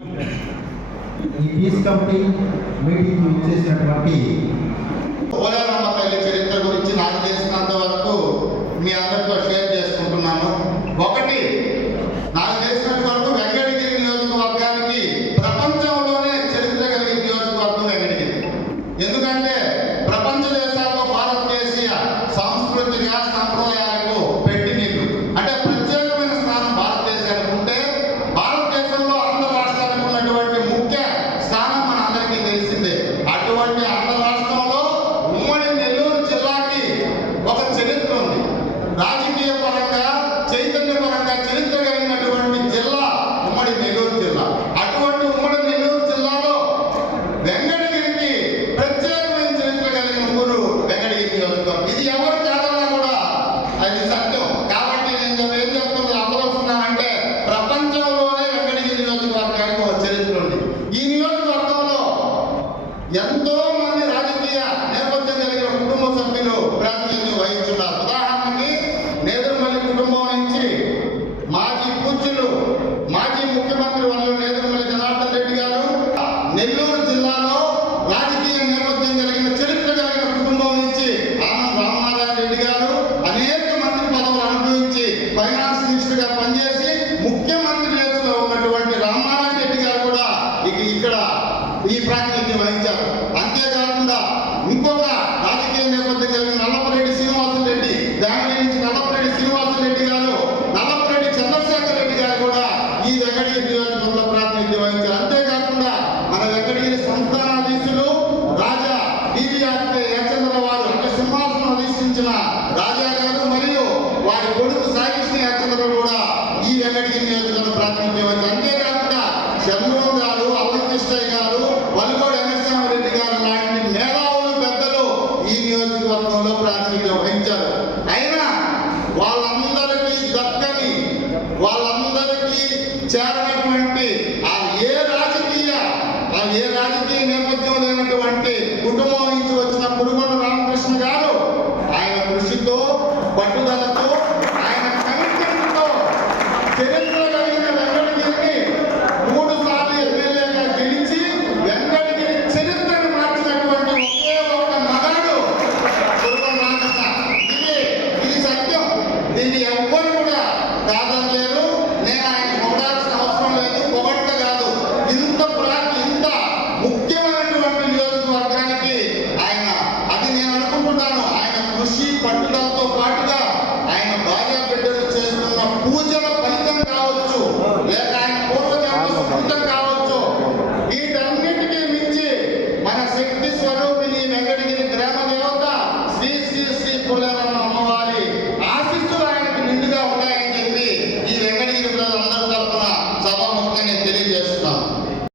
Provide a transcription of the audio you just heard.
ఈ peace committee meeting ఇచ్చేసినటువంటి పోలేరమ్మ ఈ నియోజకవర్గంలో ఎంతో ఈ ప్రాతినిధ్యం వహించారు. అంతేకాకుండా ఇంకొక రాజకీయ నేపథ్యం కలిగిన నల్లపరెడ్డి శ్రీనివాసులు రెడ్డి దాని నుంచి నల్లపరెడ్డి శ్రీనివాసులు రెడ్డి గారు నల్లపరెడ్డి చంద్రశేఖర్ రెడ్డి గారు కూడా ఈ వెంకటగిరి నియోజకవర్గంలో ప్రాతినిధ్యం వహించారు. అంతేకాకుండా మన వెంకటగిరి సంస్థానాధీశులు రాజా డివిఆర్ హేచంద్ర వారు అంటే సింహాసనం అధిష్ఠించిన దీన్ని ఎవ్వరు కూడా కాదని